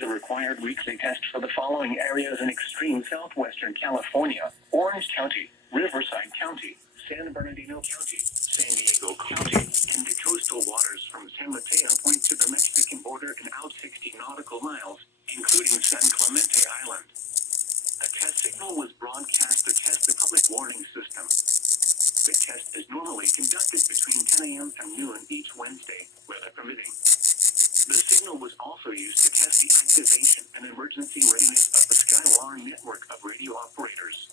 issued the required weekly test for the following areas in extreme southwestern California: Orange County, Riverside County, San Bernardino County, San Diego County, and the coastal waters from San Mateo Point to the Mexican border and out 60 nautical miles, including San Clemente Island. A test signal was broadcast to test the public warning system. The test is normally conducted between 10 a.m. and noon each Wednesday, weather permitting. The signal was also used to test the activation and emergency readiness of the Skywarn network of radio operators.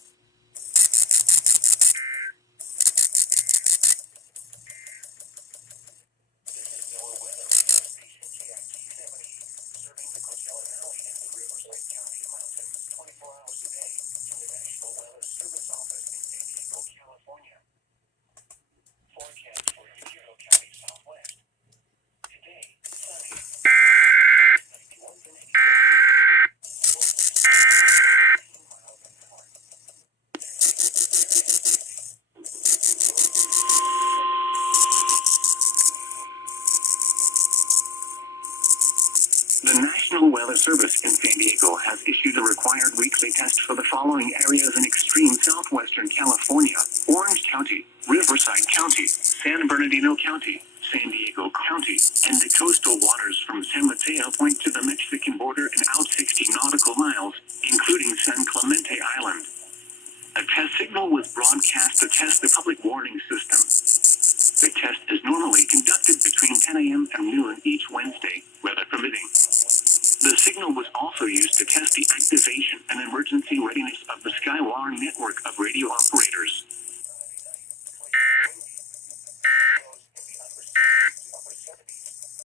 This is NOAA weather radar station KIT-70, serving the Coachella Valley and the Riverside County mountains 24 hours a day from the National Weather Service office in San Diego, California. Forecast for Yajiro County Southwest. Today, sunny. 91 to 96. Miles an hour. The National Weather Service in San Diego has issued a required weekly test for the following areas in extreme southwestern California: Orange County, Riverside County, San Bernardino County, San Diego County, and the coastal waters from San Mateo Point to the Mexican border and out 60 nautical miles, including San Clemente Island. A test signal was broadcast to test the public warning system. The test is normally conducted between 10 a.m. and noon each Wednesday, weather permitting. The signal was also used to test the activation and emergency readiness of the Skywarn network of radio operators.